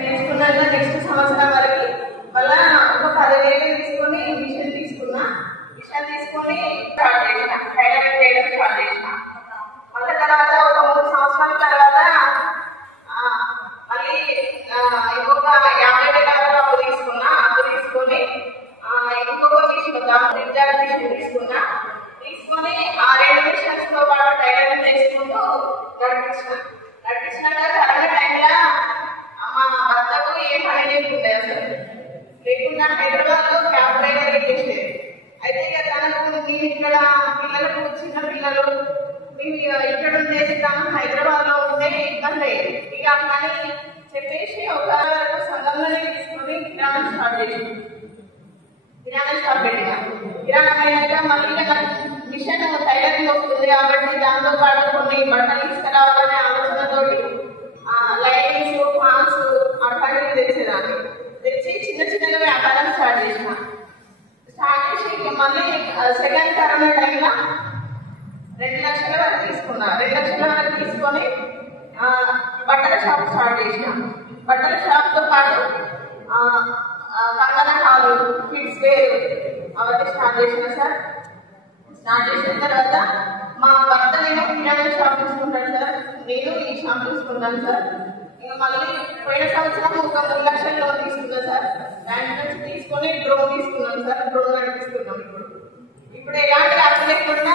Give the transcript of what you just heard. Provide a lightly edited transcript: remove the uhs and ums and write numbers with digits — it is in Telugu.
నేర్చుకున్నాక నెక్స్ట్ సంవత్సరం వరకు మళ్ళా ఒక 10,000 తీసుకొని మిషన్ తీసుకున్నా. మిషన్ తీసుకొని స్టార్ట్ చేసిన, టైలరింగ్ చేయడం స్టార్ట్ చేసిన. మళ్ళీ తర్వాత ఒక 3 సంవత్సరాల తర్వాత మళ్ళీ ఇంకొక 50,000 అప్పు తీసుకున్నా. అప్పు తీసుకొని ఇంకొక మిషన్ మిషన్ తీసుకున్నా. తీసుకొని ఆ 2 మిషన్స్ తో పాటు టైలరింగ్ చేసుకుంటూ నడిపించినాక కరోనా టైంలో మా భర్తకు ఏం పని లేకుండా అసలు లేకుండా హైదరాబాద్ లో క్యాబ్ డ్రైవర్ చేసేది. అయితే ఇక తనకు నేను ఇక్కడ పిల్లలకు చిన్న పిల్లలు మేము ఇక్కడ ఉండేది, తను హైదరాబాద్ లో ఉంటే ఇబ్బంది అయ్యేది. ఇక అట్లని చెప్పేసి ఒక సంఘంలోనే తీసుకొని కిరాణా స్టార్ట్ చేసింది. కిరాణా షాప్ పెట్టిన. కిరాణా అయినాక మళ్ళీ మిషన్ టైలరింగ్ వస్తుంది కాబట్టి దాంతో పాటు కొన్ని బట్టలు తీసుకురావాలనే ఆలోచనతోటి లైనింగ్స్, ఫాన్స్ అట్లాంటివి తెచ్చేదాన్ని. తెచ్చి చిన్న చిన్నగా వ్యాపారం స్టార్ట్ చేసిన. స్టార్ట్ చేసి మళ్ళీ సెకండ్ కరోనా టైంలో 2 లక్షల వరకు తీసుకున్నా. 2 లక్షల వరకు తీసుకొని బట్టల షాప్ స్టార్ట్ చేసిన. బట్టల షాప్తో పాటు కంగన హాలు, కిడ్స్ వేర్ అవన్నీ స్టార్ట్ చేసిన సార్. స్టార్ట్ చేసిన తర్వాత మా భర్త నేను కిరాణా షాప్ తీసుకుంటాను సార్, నేను ఈ షాప్ తీసుకుంటాను సార్. ఇంకా మళ్ళీ పోయిన సంవత్సరం ఒక 3 లక్షల లోన్ తీసుకున్నాను సార్. బ్యాంక్ నుంచి తీసుకొని డ్రోన్ తీసుకున్నాను సార్. డ్రోన్ నడిపిస్తున్నాం. ఇప్పుడు ఎలాంటి అప్పు లేకుండా